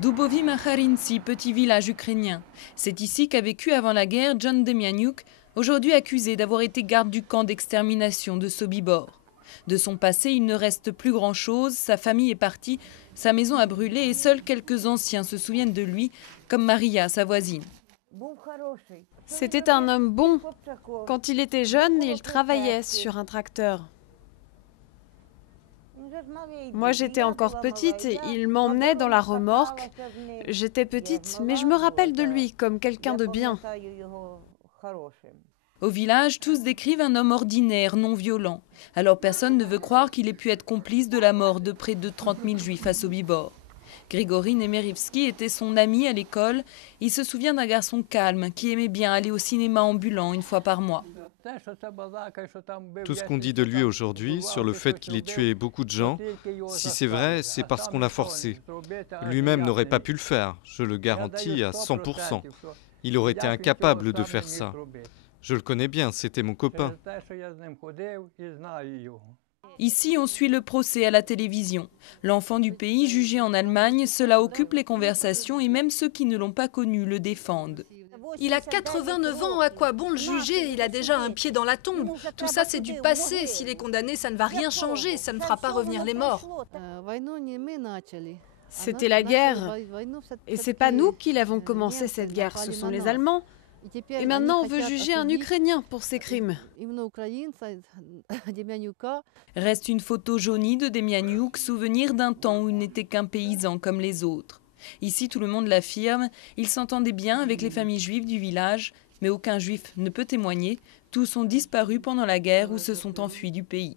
Dubovi Macharinci, petit village ukrainien. C'est ici qu'a vécu avant la guerre John Demianiuk, aujourd'hui accusé d'avoir été garde du camp d'extermination de Sobibor. De son passé, il ne reste plus grand-chose, sa famille est partie, sa maison a brûlé et seuls quelques anciens se souviennent de lui, comme Maria, sa voisine. C'était un homme bon. Quand il était jeune, il travaillait sur un tracteur. Moi, j'étais encore petite et il m'emmenait dans la remorque. J'étais petite, mais je me rappelle de lui comme quelqu'un de bien. Au village, tous décrivent un homme ordinaire, non violent. Alors personne ne veut croire qu'il ait pu être complice de la mort de près de 30 000 juifs à Sobibor. Grigory Nemerivski était son ami à l'école. Il se souvient d'un garçon calme qui aimait bien aller au cinéma ambulant une fois par mois. Tout ce qu'on dit de lui aujourd'hui, sur le fait qu'il ait tué beaucoup de gens, si c'est vrai, c'est parce qu'on l'a forcé. Lui-même n'aurait pas pu le faire, je le garantis à 100%. Il aurait été incapable de faire ça. Je le connais bien, c'était mon copain. Ici, on suit le procès à la télévision. L'enfant du pays jugé en Allemagne, cela occupe les conversations et même ceux qui ne l'ont pas connu le défendent. Il a 89 ans, à quoi bon le juger? Il a déjà un pied dans la tombe. Tout ça, c'est du passé. S'il est condamné, ça ne va rien changer. Ça ne fera pas revenir les morts. C'était la guerre. Et c'est pas nous qui l'avons commencé cette guerre, ce sont les Allemands. Et maintenant, on veut juger un Ukrainien pour ses crimes. Reste une photo jaunie de Demianiuk, souvenir d'un temps où il n'était qu'un paysan comme les autres. Ici, tout le monde l'affirme, il s'entendait bien avec les familles juives du village, mais aucun juif ne peut témoigner. Tous ont disparu pendant la guerre ou se sont enfuis du pays.